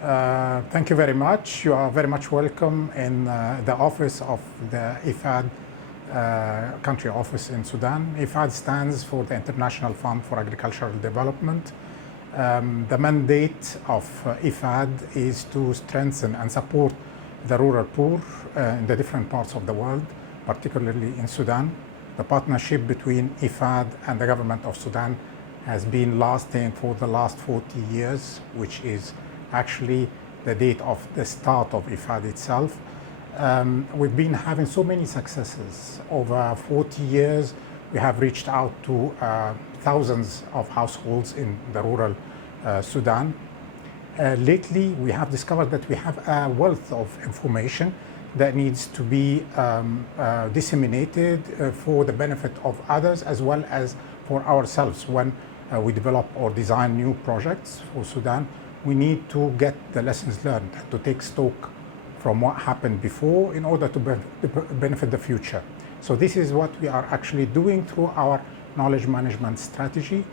Thank you very much. You are very much welcome in the office of the IFAD country office in Sudan. IFAD stands for the International Fund for Agricultural Development. The mandate of IFAD is to strengthen and support the rural poor in the different parts of the world, particularly in Sudan. The partnership between IFAD and the government of Sudan has been lasting for the last 40 years, which is actually the date of the start of IFAD itself. We've been having so many successes. Over 40 years, we have reached out to thousands of households in the rural Sudan. Lately, we have discovered that we have a wealth of information that needs to be disseminated for the benefit of others as well as for ourselves. When we develop or design new projects for Sudan, we need to get the lessons learned, to take stock from what happened before in order to benefit the future. So this is what we are actually doing through our knowledge management strategy.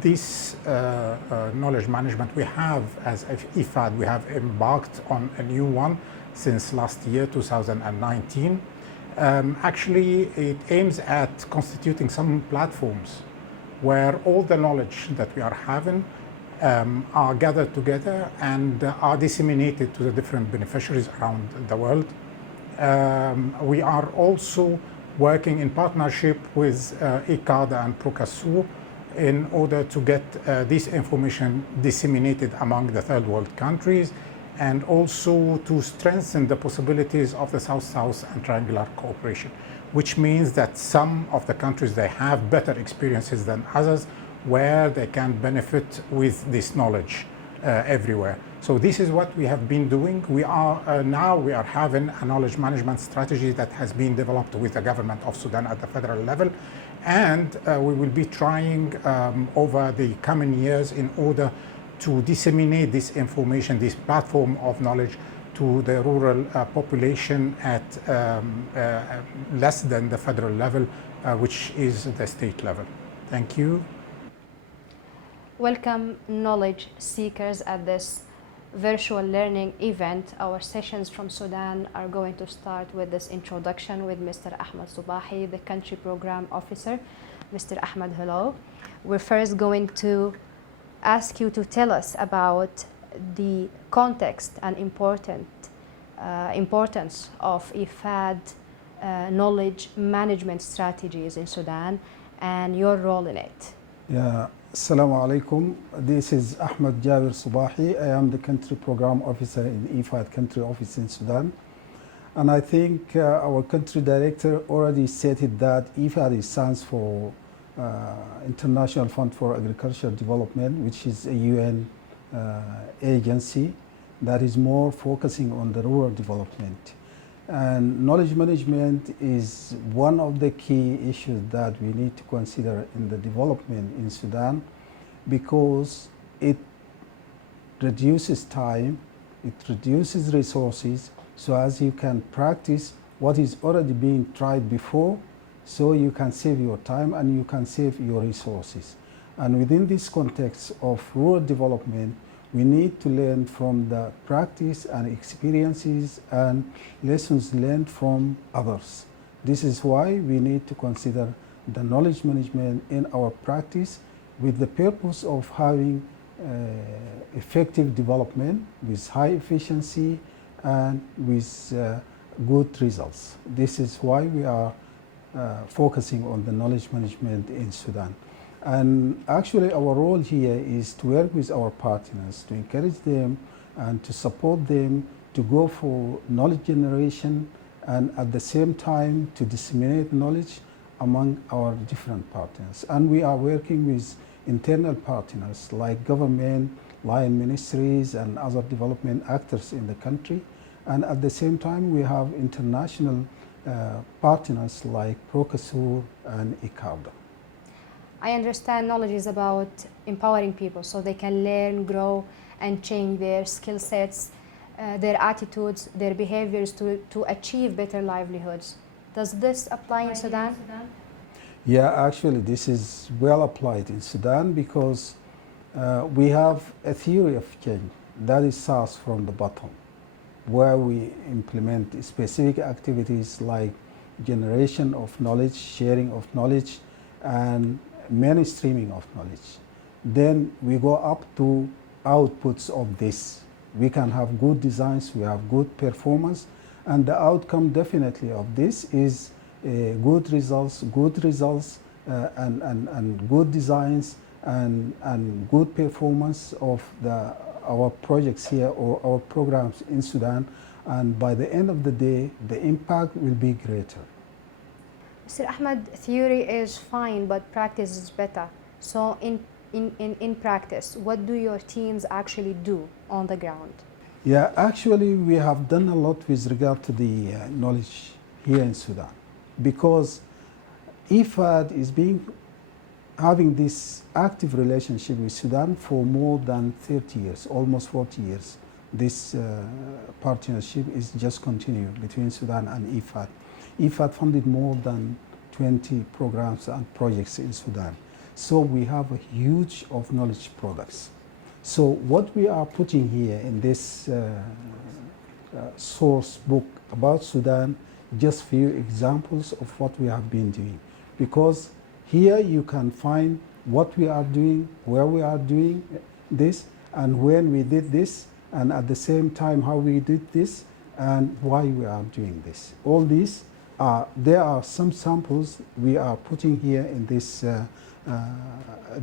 This knowledge management we have as IFAD, we have embarked on a new one since last year, 2019. Actually, it aims at constituting some platforms where all the knowledge that we are having are gathered together and are disseminated to the different beneficiaries around the world. We are also working in partnership with ICARDA and Procasur in order to get this information disseminated among the third world countries, and also to strengthen the possibilities of the South-South and triangular cooperation, which means that some of the countries, they have better experiences than others where they can benefit with this knowledge everywhere. So this is what we have been doing. We are now having a knowledge management strategy that has been developed with the government of Sudan at the federal level, and we will be trying over the coming years in order to disseminate this information, this platform of knowledge, to the rural population at less than the federal level, which is the state level. Thank you. Welcome, knowledge seekers, at this virtual learning event. Our sessions from Sudan are going to start with this introduction with Mr. Ahmed Subahi, the country program officer. Mr. Ahmed, hello. We're first going to ask you to tell us about the context and importance of IFAD knowledge management strategies in Sudan and your role in it. Yeah. Assalamu alaikum. This is Ahmed Jabir Subahi. I am the country program officer in IFAD country office in Sudan. And I think our country director already stated that IFAD stands for International Fund for Agricultural Development, which is a UN agency that is more focusing on the rural development. And knowledge management is one of the key issues that we need to consider in the development in Sudan, because it reduces time, it reduces resources, so as you can practice what is already being tried before, so you can save your time and you can save your resources. And within this context of rural development, we need to learn from the practice and experiences and lessons learned from others. This is why we need to consider the knowledge management in our practice with the purpose of having effective development with high efficiency and with good results. This is why we are focusing on the knowledge management in Sudan. And actually our role here is to work with our partners, to encourage them and to support them to go for knowledge generation, and at the same time to disseminate knowledge among our different partners. And we are working with internal partners like government, line ministries and other development actors in the country. And at the same time we have international partners like Procasur and ICARDA. I understand knowledge is about empowering people so they can learn, grow, and change their skill sets, their attitudes, their behaviors to achieve better livelihoods. Does this apply in Sudan? Yeah, actually this is well applied in Sudan, because We have a theory of change that is starts from the bottom, where we implement specific activities like generation of knowledge, sharing of knowledge, and mainstreaming of knowledge. Then we go up to outputs of this. We can have good designs, we have good performance, and the outcome definitely of this is good results, and good designs and good performance of our projects here or our programs in Sudan, and by the end of the day, the impact will be greater. Mr. Ahmed, theory is fine, but practice is better. So in practice, what do your teams actually do on the ground? Yeah, actually we have done a lot with regard to the knowledge here in Sudan, because IFAD is having this active relationship with Sudan for more than 30 years, almost 40 years. This partnership is just continuing between Sudan and IFAD. IFAD funded more than 20 programs and projects in Sudan. So we have a huge of knowledge products. So what we are putting here in this source book about Sudan, just few examples of what we have been doing. Because here you can find what we are doing, where we are doing this, and when we did this, and at the same time how we did this, and why we are doing this. All these there are some samples we are putting here in this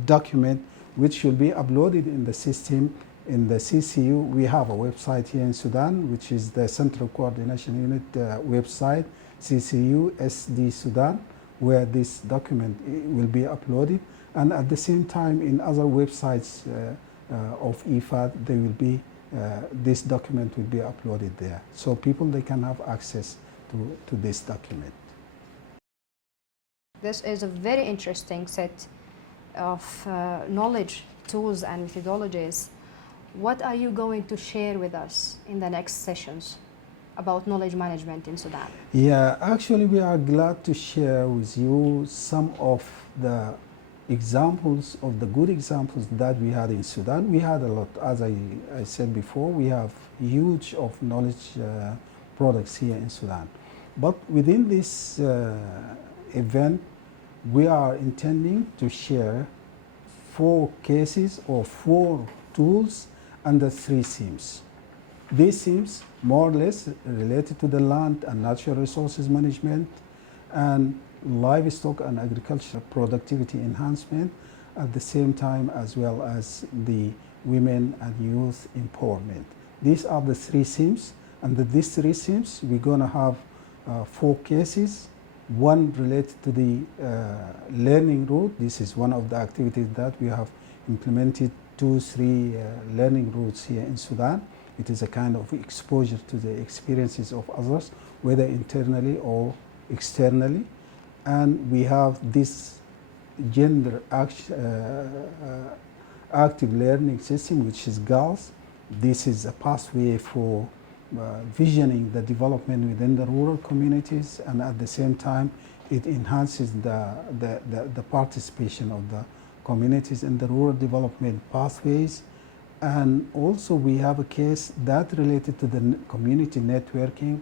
document, which will be uploaded in the system in the CCU. We have a website here in Sudan, which is the Central Coordination Unit website, CCU SD Sudan, where this document will be uploaded. And at the same time, in other websites of IFAD, they will be, this document will be uploaded there. So people, they can have access to this document. This is a very interesting set of knowledge, tools, and methodologies. What are you going to share with us in the next sessions about knowledge management in Sudan? Yeah, actually we are glad to share with you some of the examples of the good examples that we had in Sudan. We had a lot, as I said before, we have huge of knowledge products here in Sudan. But within this event, we are intending to share 4 cases or 4 tools under 3 themes. These themes more or less related to the land and natural resources management and livestock and agricultural productivity enhancement, at the same time as well as the women and youth empowerment. These are the 3 themes, and these 3 themes we're going to have 4 cases. One related to the learning route. This is one of the activities that we have implemented 2-3 learning routes here in Sudan. It is a kind of exposure to the experiences of others, whether internally or externally. And we have this gender active learning system, which is GALS. This is a pathway for visioning the development within the rural communities, and at the same time it enhances the participation of the communities in the rural development pathways. And also we have a case that related to the community networking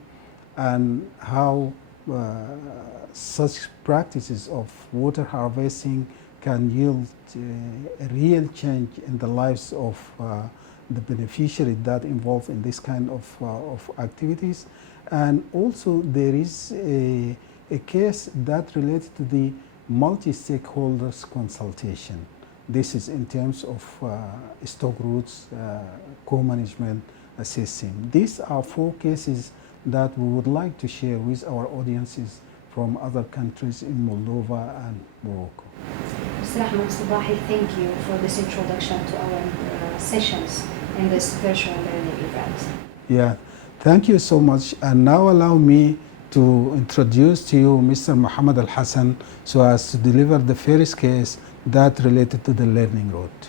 and how such practices of water harvesting can yield a real change in the lives of the beneficiary that involved in this kind of activities. And also there is a case that related to the multi-stakeholders consultation. This is in terms of stock routes, co-management system. These are 4 cases that we would like to share with our audiences from other countries in Moldova and Morocco. Mr. Ahmed Subahi, thank you for this introduction to our sessions in this virtual learning event. Yeah, thank you so much. And now allow me to introduce to you Mr. Muhammad Al Hassan, so as to deliver the first case that related to the learning route.